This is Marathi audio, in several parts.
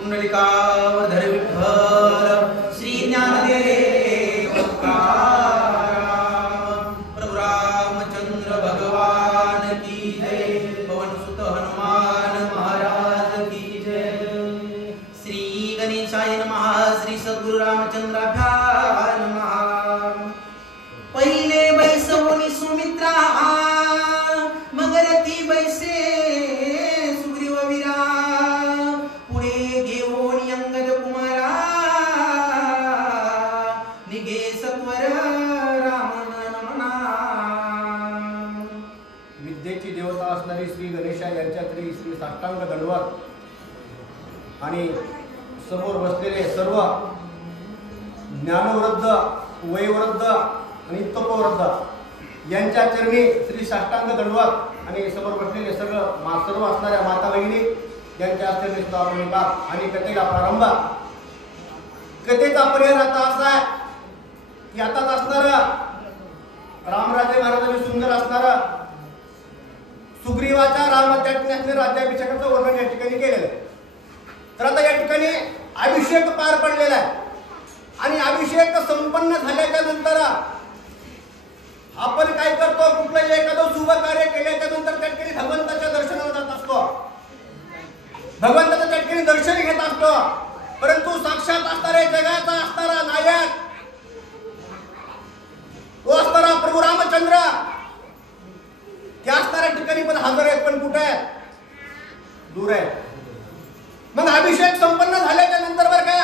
पुंडलिकावधर विठ्ठल श्री ज्ञानदेव तुकाराम प्रभु रामचंद्र भगवान की जय पवन सुत हनुमान महाराज की जय श्री गणेशाय नमः श्री सद्गुरु रामचंद्राभ्यां नमः पहिले बैसवोनी सुमित्रा मगरती बैसे सुग्रीव वीरा पुढे घेऊन अंगद कुमारा निघे सत्वर राम नमना विद्येची देवता असणारी श्री गणेशा यांच्या तरी श्री साष्टांग दंडवत आणि समोर बसलेले सर्व ज्ञानवृद्ध वयवृद्ध आणि तपवृद्ध यांच्या चरणी श्री साष्टांग दंडवत आणि समोर बसलेले सर्व असणाऱ्या माता भगिनी यांच्या हस्ते स्थापनेला आणि कथेला प्रारंभ. कथेचा पर्याय आता असा आहे की आताच असणारा रामराजे महाराजांनी सुंदर असणारा सुग्रीवाच्या रामचरित्रातील राज्याभिषेकाचं वर्णन या ठिकाणी केलेलं आहे. तर आता या ठिकाणी अभिषेक पार पडलेला आहे आणि अभिषेक संपन्न झाल्याच्या नंतर आपण काय करतो, कुठलंही एखादं शुभ कार्य केल्याच्या नंतर त्या ठिकाणी भगवंताच्या दर्शनाला जात असतो, भगवंताचं त्या ठिकाणी दर्शन घेत असतो. परंतु साक्षात असणारे जगाचा असणारा नायक तो असणारा प्रभू रामचंद्र त्या असणाऱ्या ठिकाणी पण हजर आहेत, पण कुठे आहे, दूर आहे. मग अभिषेक संपन्न झाल्याच्या नंतर बर का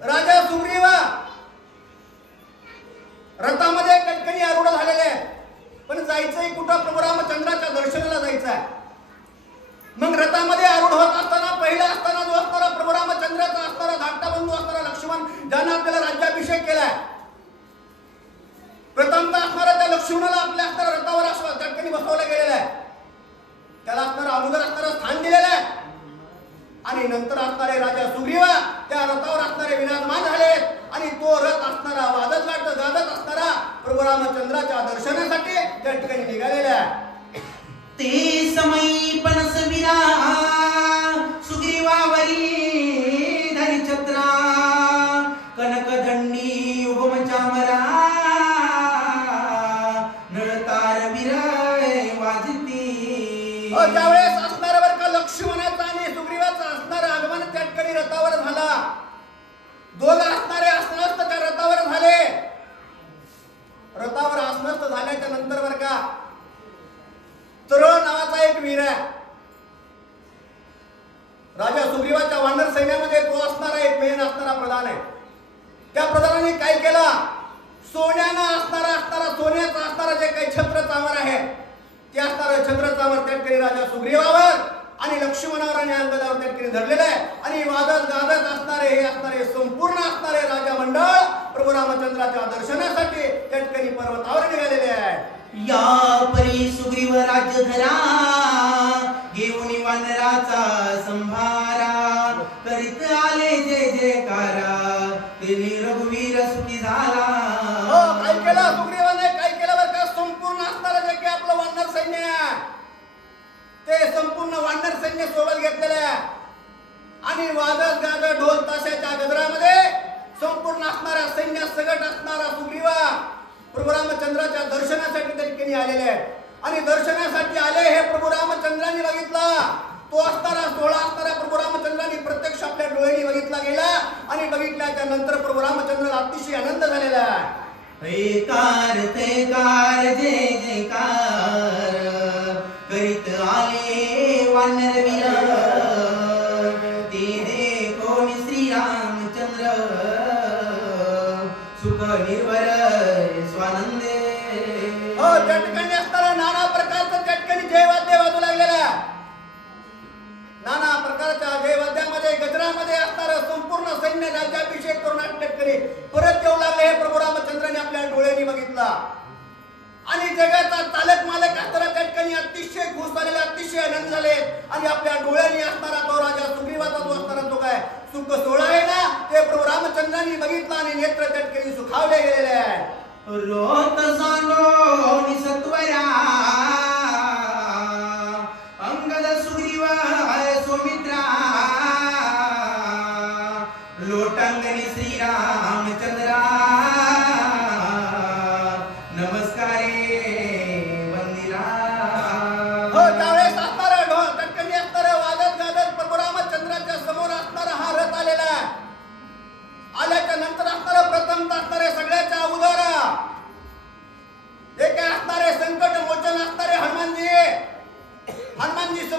राजा सुग्रीव रथामध्ये कटकणी आरूढ झालेले आहे, पण जायचंय कुठं, प्रभू रामचंद्राच्या दर्शनाला जायचं आहे. मग रथामध्ये आरूढ होत असताना पहिला असताना जो असणारा प्रभू रामचंद्राचा असणारा धाकटा बंधू असणारा लक्ष्मण ज्यानं आपल्याला राज्याभिषेक केलाय, प्रथमतः असणारा त्या लक्ष्मणाला आपल्या असणाऱ्या रथावर कटकणी बसवलं गेलेलं आहे, त्याला असणारं अगोदर असणारं स्थान दिलेलं आहे. आणि नंतर असणारे राजा सुग्रीव त्या रथावर असणारे विराजमान झाले आणि तो रथ असणारा वाजत गाजत असणारा प्रभू रामचंद्राच्या दर्शनासाठी त्या ठिकाणी निघालेला आहे. ते समयी पणसविरा सुग्रीवावरी धरी छत्रा कनकदंडी युगम चामरा नळतार विरय वाजती. ज्यावेळेस असणारा बर का लक्ष्मणाचा आणि सुग्रीवाचा असणारा आगमन त्या ठिकाणी रथावर झाला, दोघं असणारे अस्वस्थ त्या रथावर झाले. रथावर अस्वस्थ झाल्याच्या नंतर बर का तरुण नावाचा एक वीर आहे, राजा सुग्रीवाच्या वानर सैन्यामध्ये तो असणारा एक मेन असणारा प्रधान आहे. त्या प्रधानाने काय केला, सोन्याचा असणारा जे काही छत्र चामर आहे ते असणारं छत्र चामर त्या ठिकाणी राजा सुग्रीवावर आणि लक्ष्मणावर आणि अंगदावर त्या ठिकाणी धरलेलं आहे. आणि वादत गाजत असणारे हे असणारे संपूर्ण असणारे राजा मंडळ प्रभू रामचंद्राच्या दर्शनासाठी त्या ठिकाणी पर्वतावर निघालेले आहे. या परी सुग्रीव राज्य धरा घेऊन वानराचा संभारा करीत आले जय जयकारा केली रघुवीर सुखी झाला. काय केलं सुग्रीवाने, काय केलं बरं का, संपूर्ण असणारं जे काही आपलं वानर सैन्य आहे ते संपूर्ण वानर सैन्य सोबत घेतलेलं आहे आणि वाजत गाजत ढोल ताशाच्या गजरामध्ये संपूर्ण असणारा सैन्य सगट असणारा सुग्रीवा प्रभू रामचंद्राच्या दर्शनासाठी त्या ठिकाणी आलेले आहेत. आणि दर्शनासाठी आले हे प्रभू रामचंद्रांनी बघितला, तो असणारा सोहळा असणारा प्रभू रामचंद्रांनी प्रत्यक्ष आपल्या डोळ्यांनी बघितला गेला आणि बघितल्याच्या नंतर प्रभू रामचंद्राला अतिशय आनंद झालेला आहे. जयकार जयकार जय जयकार करीत आले वानर वीर ते देखोन श्री रामचंद्र सुख निर्भर स्वानंदे. त्या ठिकाणी असणारा नाना प्रकारचं त्या ठिकाणी जयवाद्य वाजू लागलेला, नाना प्रकारच्या जयवाद्यामध्ये गजरामध्ये असणारं संपूर्ण सैन्य राज्याभिषेक करून ठिकाणी परत येऊ लागले हे प्रभू रामचंद्राने आपल्या डोळ्यांनी बघितला. आणि जगाचा चालक मालक असणारा त्या ठिकाणी अतिशय खुश झालेले, अतिशय आनंद झाले आणि आपल्या डोळ्यांनी असणारा तो राजा सुग्रीवाचा जो असणारा तो काय सुख सोहळा आहे ना ते प्रभू रामचंद्रांनी बघितला आणि नेत्र त्या ठिकाणी सुखावले गेलेले आहे. रोत जाणो निसत्वरा अंगद सुग्रीव सुमित्रा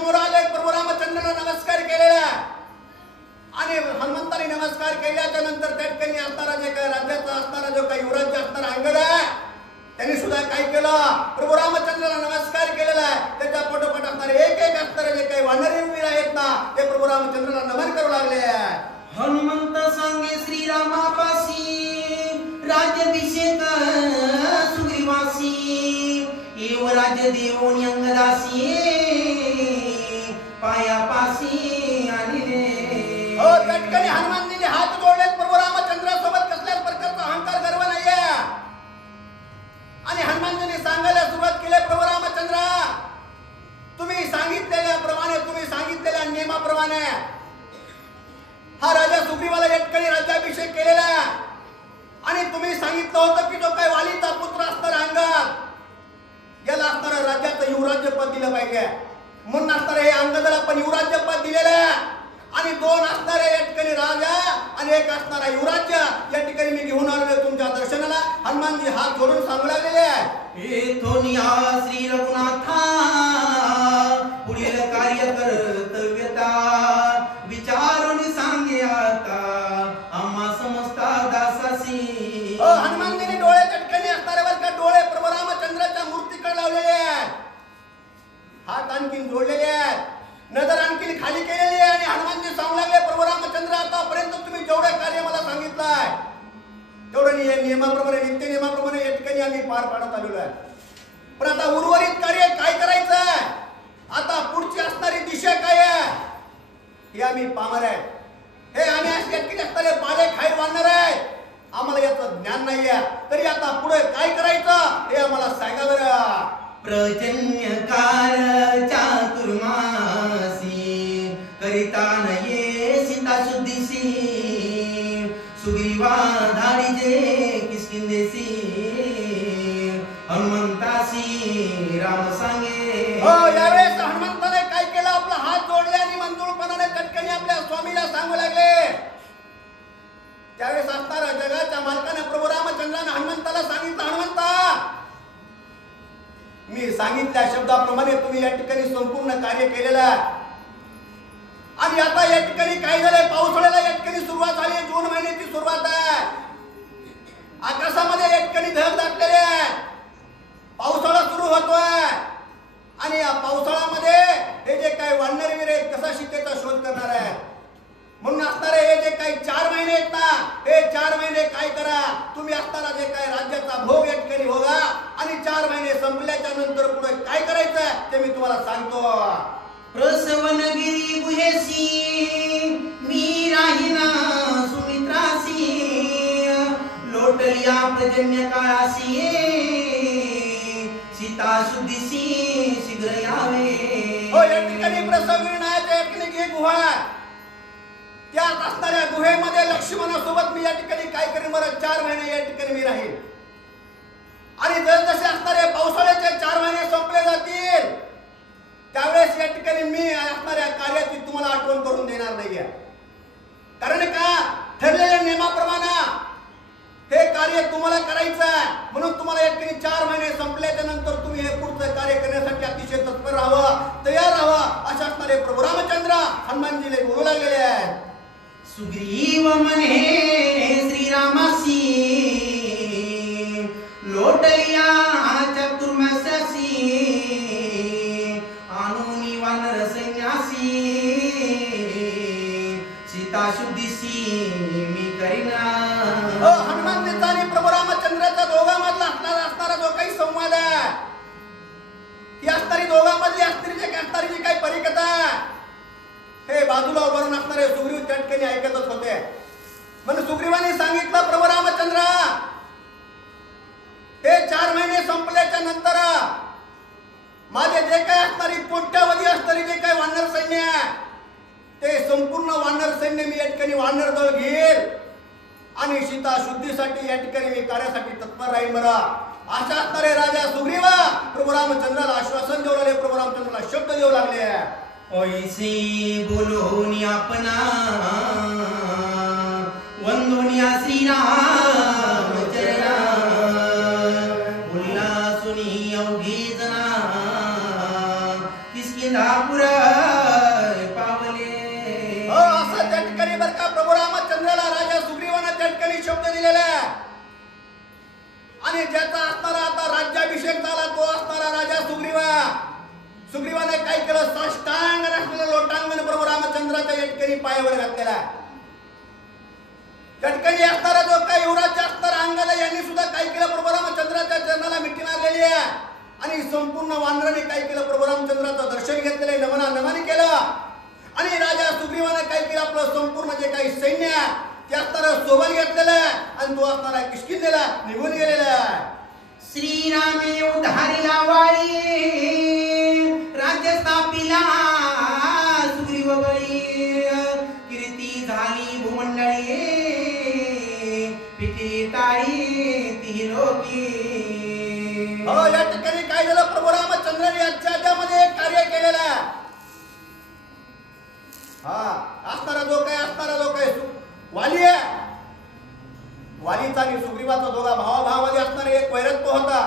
समोर आले, प्रभू रामचंद्राला नमस्कार केलेला आणि हनुमंताने नमस्कार केल्याच्या नंतर त्या ठिकाणी असणारा जे काही राज्याचा असणारा जो काही युवराज्य असणारा अंगद आहे त्यांनी सुद्धा काय केलं, प्रभू रामचंद्राला नमस्कार केलेला आहे. त्याच्या पोटोपोट असणारे एक एक असणारे जे काही वानरी वीर आहेत ना ते प्रभू रामचंद्राला नमन करू लागले. हनुमंत सांगे श्रीरामापासी राज्याभिषेक सुग्रीवासी येव राज्य देऊन अंगदासी पायापासी आणि त्या ठिकाणी हनुमानजीने हात जोडले. प्रभू रामचंद्रासोबत कसल्याच प्रकारचा अहंकार गर्व नाहीये आणि हनुमानजीने सांगायला सुरुवात केली, प्रभू रामचंद्र तुम्ही सांगितलेल्याप्रमाणे तुम्ही सांगितलेल्या नियमाप्रमाणे हा राजा सुग्रीवाला या ठिकाणी राज्याभिषेक केलेला आणि तुम्ही सांगितलं होतं की जो काही वालीचा पुत्र असणारा अंगद याला असणारा राज्याचं युवराज्य पद दिलं पाहिजे. म्हणून असणारे हे अंगदाला पण युवराज्य पद दिलेलं आहे आणि दोन असणारे या ठिकाणी राजा आणि एक असणारा युवराज्य या ठिकाणी मी घेऊन आलेलो तुमच्या दर्शनाला. हनुमानजी हात जोडून सांगू लागलेले आहे, येथोनिया श्री रघुनाथा पुढील कार्य कर्तव्यता विचारून सांगे आता आम्हा समजता दासासी. हनुमानजीने डोळ्याच्या ठिकाणी असणाऱ्यावर का डोळे प्रभू रामचंद्राच्या मूर्तीकडे लावलेले आहेत, हात आणखीन जोडलेले आहेत, नजर आणखी खाली केलेली आहे आणि हनुमानजी सांगू लागले, प्रभू रामचंद्र आतापर्यंत तुम्ही जेवढं कार्य मला सांगितलंय तेवढं नियमाप्रमाणे नित्य नियमाप्रमाणे या ठिकाणी आम्ही पार पाडत आलेलो आहे. पण आता उर्वरित कार्य काय करायचं आहे, आता पुढची असणारी दिशा काय आहे हे आम्ही पाहणार आहे. हे आम्ही असे एकटी असणारे पाले खाईल वाढणार आहे, आम्हाला याचं ज्ञान नाहीये. तरी आता पुढे काय करायचं हे आम्हाला सांगा बरं. प्रजन्य काल चातुर्मासी करिता नये सीता शुद्धीसी सुग्रीवा धाडीजे किष्किंदेसी हनुमंतासी राम सांगे. यावेळेस हनुमंताने काय केलं, आपला हात जोडले आणि मंजुळपणाने चटकनी आपल्या स्वामीला सांगू लागले. त्यावेळेस असणारा जगाच्या मालकाने प्रभू रामचंद्राने हनुमंताला सांगितलं, हनुमंता मी सांगितल्या शब्दाप्रमाणे तुम्ही या ठिकाणी संपूर्ण कार्य केलेलं आहे आणि आता या ठिकाणी काय झालंय, पावसाळ्याला या ठिकाणी सुरुवात झाली, जून महिन्याची सुरुवात आहे. आकाशामध्ये या ठिकाणी ढग दाटलेले आहे, पावसाळा सुरू होतोय आणि या पावसाळ्यामध्ये हे जे काही वानर वीर आहेत कसा सीतेचा शोध करणार आहे. म्हणून असणारे हे जे काही 4 महिने आहेत ना हे 4 महिने काय करा, तुम्ही असताना जे काही राज्याचा भोग या ठिकाणी भोगा आणि 4 महिने संपल्याच्या नंतर पुढे काय करायचं ते मी तुम्हाला सांगतो. प्रसवनगिरी गुहेसी मी राहिना सुमित्रासी लोटलिया प्रजन्य काळासी सीता शुद्धीसी शीघ्र यावे. या ठिकाणी प्रसवगिरी नावाच्या या ठिकाणी एक गुहा आहे, त्यात असणाऱ्या गुहेमध्ये लक्ष्मणासोबत मी या ठिकाणी काय करेन बरं, 4 महिने या ठिकाणी मी राहील आणि जसजसे असणारे पावसाळ्याचे 4 महिने संपले जातील त्यावेळेस या ठिकाणी मी असणाऱ्या कार्याची तुम्हाला आठवण करून देणार नाहीये. कारण का ठरलेल्या नियमाप्रमाणे हे कार्य तुम्हाला करायचं आहे. म्हणून तुम्हाला या ठिकाणी 4 महिने संपल्याच्या नंतर तुम्ही हे पुढचं कार्य करण्यासाठी अतिशय तत्पर राहावं, तयार राहावं अशा असणारे प्रभू रामचंद्र हनुमानजीला बोलू लागलेले आहेत. सुग्रीव म्हणे श्रीरामासी लोटलिया चातुर्मास्यासी आणूनी वानर सैन्यासी सीता शुद्धीसी मी करीना. हनुमानजीचा आणि प्रभू रामचंद्राच्या दोघांमधला असणारा जो काही संवाद आहे ही असणारी दोघांमधली असणारी जी काही परिकथा हे बाजूला उभारून असणारे सुग्रीव त्या ठिकाणी ऐकतच होते. म्हणून सुग्रीवाने सांगितलं, प्रभू रामचंद्र हे 4 महिने संपल्याच्या नंतर माझे जे काही असणारी कोट्यावधी असणारी जे काही वानर सैन्य ते संपूर्ण वानर सैन्य मी या ठिकाणी वानर दळ घेईल आणि सीता शुद्धीसाठी या ठिकाणी मी कार्यासाठी तत्पर राहील बरं. अशा असणारे राजा सुग्रीवा प्रभू रामचंद्राला आश्वासन देऊ लागले, प्रभू रामचंद्राला शब्द देऊ लागले. ऐसी बोलोनी आपना वंदोनिया श्रीराम चरणा बोलला सुनी अवघी जना किसकिंदापुर ठिकाणी शब्द दिलेला आहे आणि ज्याचा असणारा आता राज्याभिषेक झाला तो असणारा राजा सुग्रीवाने काय केलं, साष्टांग असलेलं लोटांगण प्रभू रामचंद्राच्या या ठिकाणी पायावर घातलेला आहे. त्या ठिकाणी असणारा जो काही युवराज असणारा अंगद यांनी सुद्धा काय केलं, प्रभू रामचंद्राच्या चरणाला मिठी मारलेली आहे आणि संपूर्ण वानराने काय केलं, प्रभू रामचंद्राचं दर्शन घेतलेलं, नमन केलं आणि राजा सुग्रीवाने काय केलं, आपलं संपूर्ण जे काही सैन्य ते असणारा सोबत घेतलेलं आहे आणि तो असणारा किष्किंधेला निघून गेलेला आहे. श्रीरामे उधारिला वाळी राज्य स्थापिला सुग्रीव बळी कीर्ती झाली भूमंडळी पिठी ताळी ती लोकी. हो, या ठिकाणी काय झालं, प्रभू रामचंद्राने याच्यामध्ये एक कार्य केलेलं आहे. असणारा जो काय वाली आहे, वालीचा आणि सुग्रीवाचा दोघा भावाभावामध्ये असणारे एक वैरत्व होता.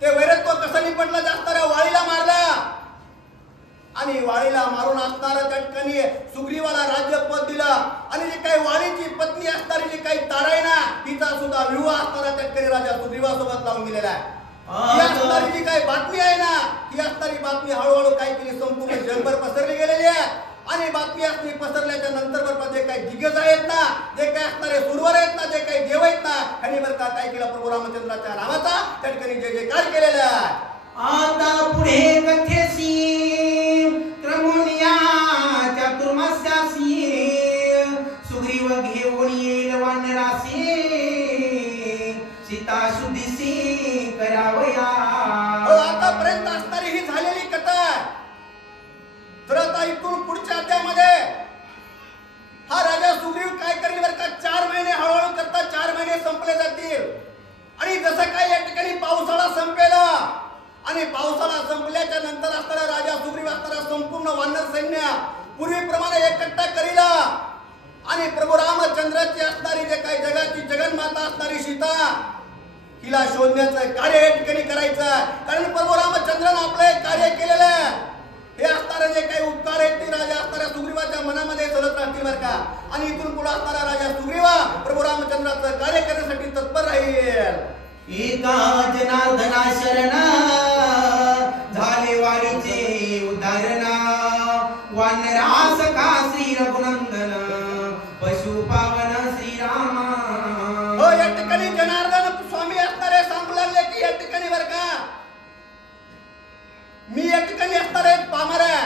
ते वैरत्व कसं निपटलं, असणाऱ्या वाळीला मारला आणि वाळीला मारून असणारा त्या ठिकाणी सुग्रीवाला राज्यपद दिलं आणि जी काही वाळीची पत्नी असणारी जी काही तारायणा तिचा सुद्धा विवाह असणारा त्या ठिकाणी राजा सुग्रीवासोबत लावून दिलेला आहे. ही असणारी जी काही बातमी आहे ना, ही असणारी बातमी हळूहळू काय केली, संपूर्ण जगभर पसरली गेलेली आहे आणि बातमी असली पसरल्याच्या नंतर जे काही दिग्गज आहेत ना, जे काही असणारे सुरवर आहेत ना, जे काही देव आहेत ना, ह्यांनी बरं का काय केलं, प्रभू रामचंद्राच्या नावाचा त्या ठिकाणी जय जयकार केलेला आहे. आता पुढे कथेसी क्रमुनिया चातुर्मास्यासी सुग्रीव घेऊन येईल वानरासी सीता शुद्धीसी करावया. आतापर्यंत असणारी ही झालेली कथा तर आता इथून पुढच्या अध्यायामध्ये हा राजा सुग्रीव काय करेल बरं का, 4 महिने हळूहळू करता 4 महिने संपले जातील आणि जसं काय या ठिकाणी पावसाळा संपेला आणि पावसाळा संपल्याच्या नंतर असणारा राजा सुग्रीव असणारा संपूर्ण वानर सैन्य पूर्वीप्रमाणे एकट्ठा करीला आणि प्रभू रामचंद्राची असणारी जे काही जगाची जगन्माता असणारी सीता हिला शोधण्याचं कार्य या ठिकाणी करायचं. कारण प्रभू रामचंद्राने आपलं एक कार्य केलेलं आहे. हे असणारे जे काही उपकार आहेत ते राजा असणाऱ्या सुग्रीवाच्या मनामध्ये चलत राहतील बरं का आणि इथून पुढे असणारा राजा सुग्रीवा प्रभू रामचंद्राचं कार्य करण्यासाठी तत्पर राहील. एका जनार्दना शरण झाले वारीचे उदाहरण वानरास का श्री रघुनंदन पशुपावन श्रीराम. हो, या ठिकाणी जनार्दन स्वामी असणारे सांगू लागले की या ठिकाणी बरं का मी या ठिकाणी असणार एक पामर आहे,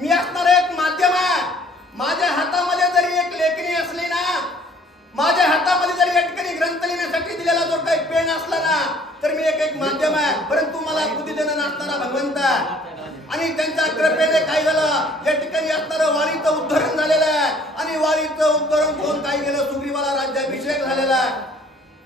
मी असणार एक माध्यम आहे. माझ्या हातामध्ये जरी एक लेखणी असली ना, माझ्या हातामध्ये जरी या ठिकाणी ग्रंथ लिहिण्यासाठी दिलेला जो काही पेन असला ना, तर मी एक माध्यम आहे. परंतु मला बुद्धी देणं असणारा भगवंत आणि त्यांच्या कृपेने काय झालं, या ठिकाणी असणारं वाळीचं उद्धरण झालेलं आहे आणि वाळीचं उद्धरण होऊन काय गेलं, सुग्रीवाला राज्याभिषेक झालेला आहे.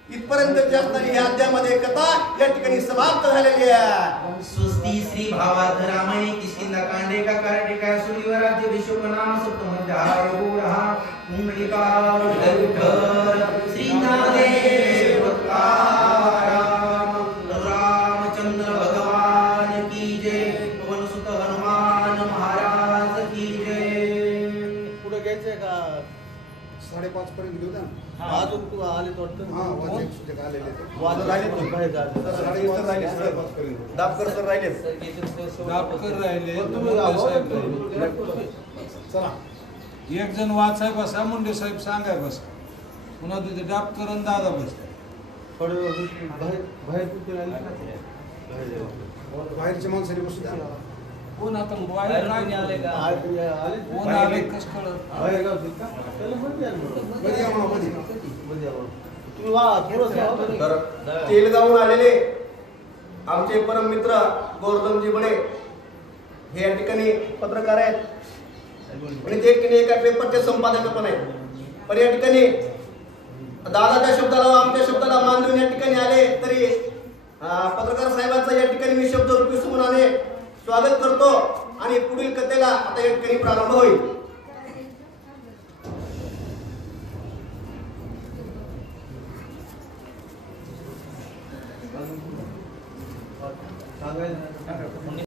इथपर्यंत असणारी ह्या अध्यायामध्ये कथा या ठिकाणी समाप्त झालेली आहे. स्वस्ती श्री भावार्थ रामायणे किष्किंधा कांडे का कारटे का सुग्रीव राज्याभिषेक नाम सप्तमध्याय गोरहा कुंडलिका विठ्ठल श्रीनादेव तुकाराम रामचंद्र भगवान की जय. पवन सुत हनुमान महाराज की जय. पुढे घ्यायचंय का 5:30 पर्यंत घेऊ द्या. अजून तू आले वाटतं. वाजले सुद्धा आलेले ते. वाजत राहिले तो बाहेर जायचं. 5:30 राहिले 5:30 पर्यंत. दापकर सर राहिले. डापकर राहिले, तुम्ही मुंडे साहेब राहिले. चला एक जण वाचाय बसा, मुंडे साहेब सांगाय बसा, पुन्हा तिथे डापकर आणि दादा बसतात. थोडं बाहेर कुठे राहिले. बाहेरच्या माणसाने बसू द्या. कोण आता बाहेर काय आले का आले कोण आले कस कळत. बाहेर गाव का त्याला मध्ये मध्ये या म्हणा, मध्ये. तुम्ही वा थोडं तेलगावून आलेले आमचे परम मित्र गोवर्धनजी बडे हे या ठिकाणी पत्रकार आहेत आणि ते ठिकाणी एका पेपरचे संपादक पण आहेत. पण या ठिकाणी दादाच्या शब्दाला आमच्या शब्दाला मान देऊन या ठिकाणी आले, तरी पत्रकार साहेबांचा या ठिकाणी मी शब्द रूपी समोर स्वागत करतो आणि पुढील कथेला आता या ठिकाणी प्रारंभ होईल. सांगायला